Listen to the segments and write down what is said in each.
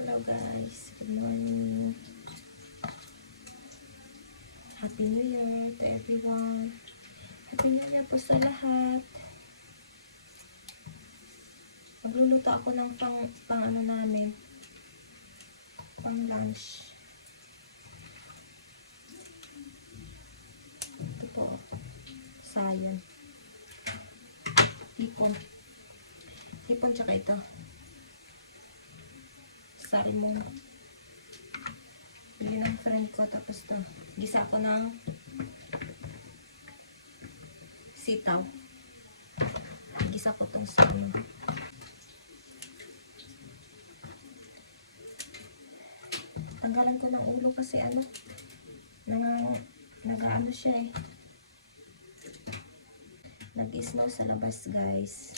Hello guys, good morning. Happy New Year to everyone. Happy New Year po sa lahat. Magluluto ako ng pang ano namin, pang lunch. Ito po, sayan. Hipon tsaka ito. Sarimong. Bili ng friend ko, tapos to. Gisa ko ng sitaw. Gisa ko tong sarimong. Tanggalan ko ng ulo kasi ano, nag-ano siya eh. Nag-snow sa labas guys.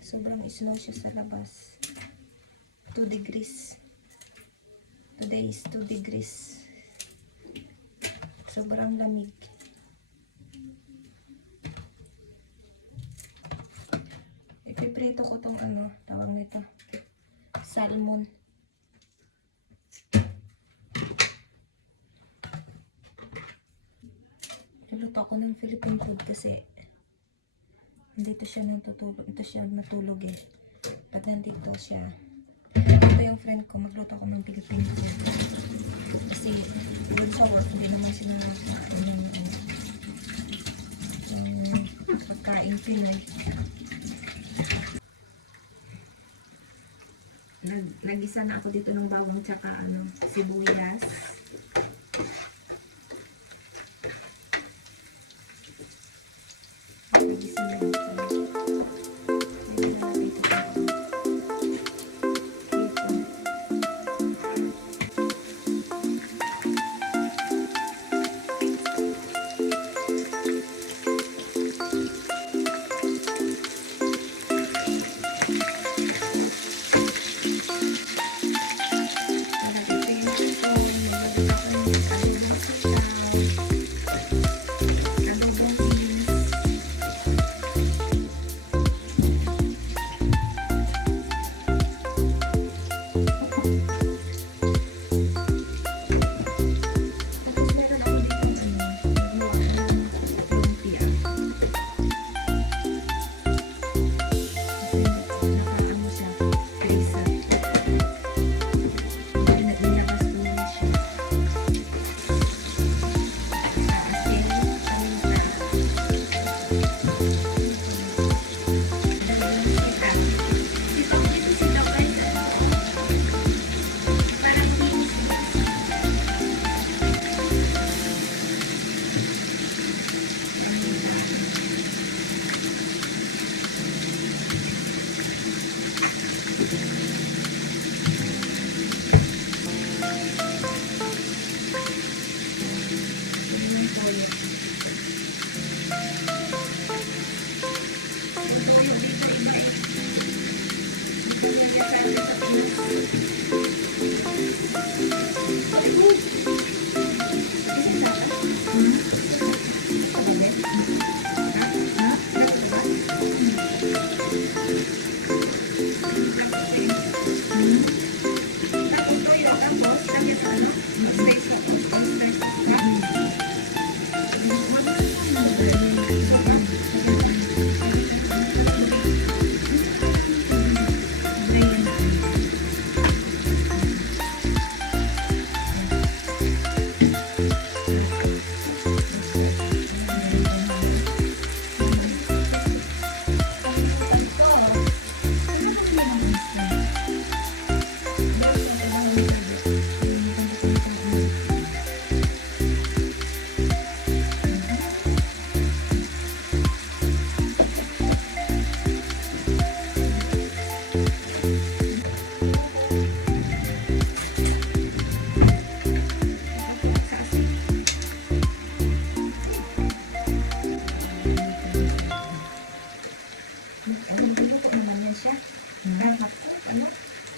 Sobrang snow siya sa labas. 2 degrees. Today is 2 degrees. Sobrang lamig. Ipiprito ko tong ano, tawag nito, salmon. Niluto ako ng Philippine food kasi dito siya natutulog. Ito siya natulog eh. Pag nandito siya, ito yung friend ko, magluto ako ng Philippine food. Kasi doon sa work, hindi naman sila yung pagkain Pinoy. Nag-isa na ako dito ng bawang tsaka ano, sibuyas. Nag-isa na ito.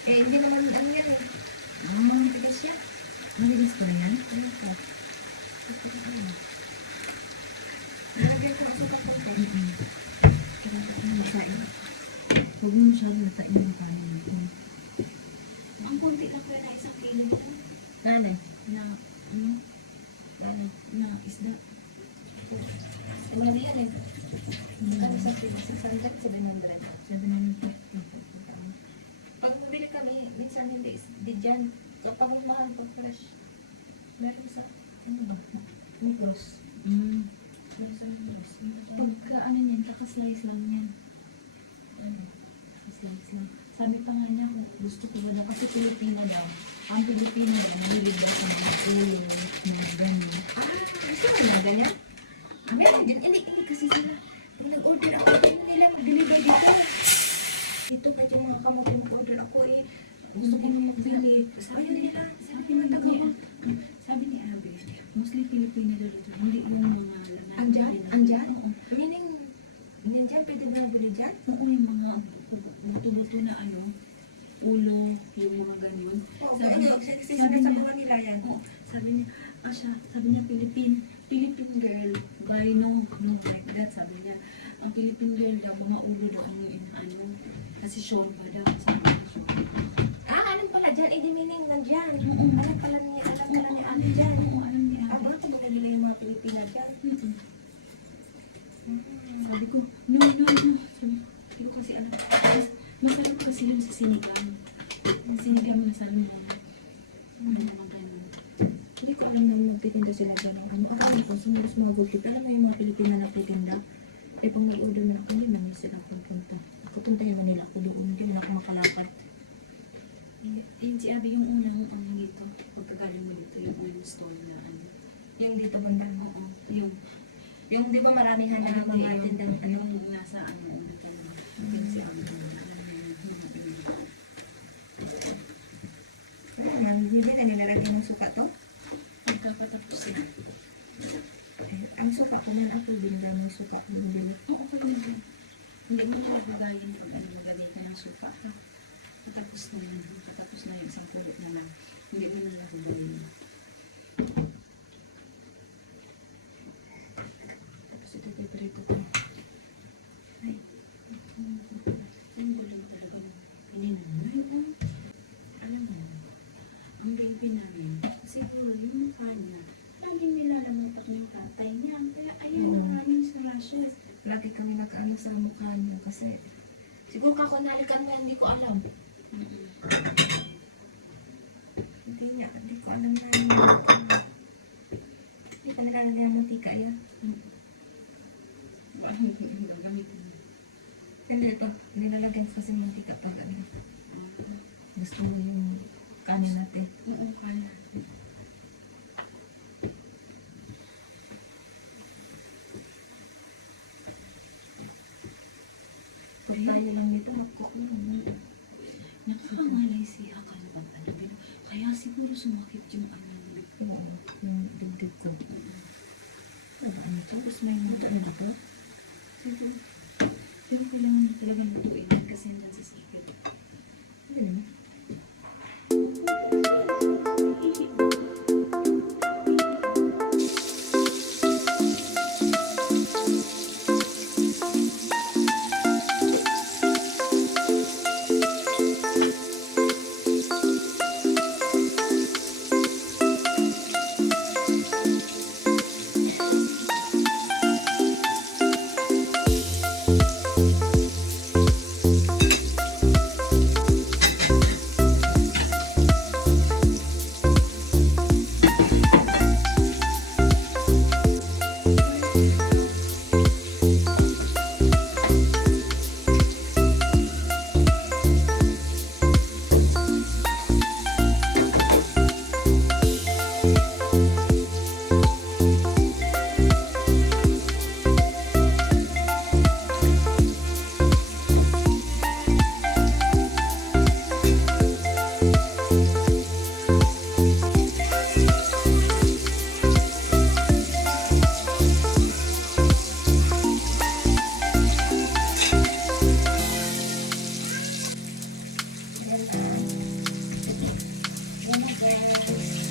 Hindi naman ano yan eh. Matigas siya. Matigas pa na yan? Nalagay ko sa kapatid. Masain. Huwag mo masyado natain yung kanin natin. minsan hindi di dyan. Kapag mahal ko fresh. Meron sa, ano ba? Migros. Meron sa Migros. Pagka ano niyan, kakaslice lang yan. Slice lang. Sabi pa nga niya, kung gusto ko ba daw, kasi Pilipina daw. Ang Pilipina daw, mahilig daw sa mga ulo, mga gano'n. Gusto mo na ganyan? Meron din. Hindi kasi sila. Pag nag-order ako, hindi nila mag-deliver dito. Dito pa yung mga kamote mag-order ako eh. Gusto ko nung magpili. Ayaw nila. Sabi ni Abby, mostly Pilipina daw dito. Hindi yung mga lalaki. Andyan? Oo. Meaning, dyan pwede ba nabili dyan? Oo, yung mga buto-buto na ano, ulo, yung mga ganyan. Oo, Sabi- sabi sa mga nila yan. Oo, sabi niya, sabi niya, Philippine girl, buy no like that, sabi niya. Ang Philippine girl daw, mga ulo daw ang ano, kasi shorba daw, sabi niya. Alam pala dyan. Hindi meaning nandyan. Oo. Alam pala ni Ate dyan. Oo, alam niya. Baka ko ba nila yung mga Pilipina dyan? Sabi ko, no. Sabi ko kasi ano, masarap kasi yun sa sinigang. Yung sinigang na salmon. Ano mga ganun. Hindi ko alam na magtitinda sila dyan ng ano. Akala ko, sumulos mga good tip. Alam mo yung mga Pilipina na nagtitinda? Eh, pag nag-order na ako, hindi naman sila pupunta. Pupunta yung Manila ako doon. Hindi na ako makalakad. Yung si Abby, yung unang ang dito, pagkagaling mo dito, yung unang store na ano. Yung dito banda. Oo, yung Yung di ba maramihan na mga tindang ano? yung nasa ano, una ka na. Yung si Abby, Ano nga, hindi na nilalagay ng suka to? pagkapatapos na. Ang suka ko man ako din dyan. May suka ko din dyan. Oo, okay na din. Hindi mo mabagayin pag ano, magalay ka ng suka ka. Patapos na yung isang pulot naman. Hindi mo nalagay. Tapos ito paborito ko. Ay, ang gulo talaga mo. Pininamay ko. Alam mo, ang baby namin, siguro yung mukha niya, laging nilalamutak yung tatay niya. Kaya ayan Oo. na maraming sa rashes. Lagi kami nakaano sa mukha niya kasi siguro kako nalikan mo yan, hindi ko alam. Hindi ko alam na yung hindi pa nilalagay ang mantika yan. Ano yung gagamitin mo? Hindi ito, nilalagyan kasi mantika pag ano. Gusto mo yung kanin natin. Oo, kaya. Pag tayo lang dito, mag-cook mo. Nakakangalay siya ka na pag-alabin. Kaya siguro sumakit yung ano. Oo, yung dibdib ko. Ano to? Tapos may muto na dito. Siguro. Pero kailangan talaga lutuin kasi hindi sa sakit. Hindi naman. Yan na guys.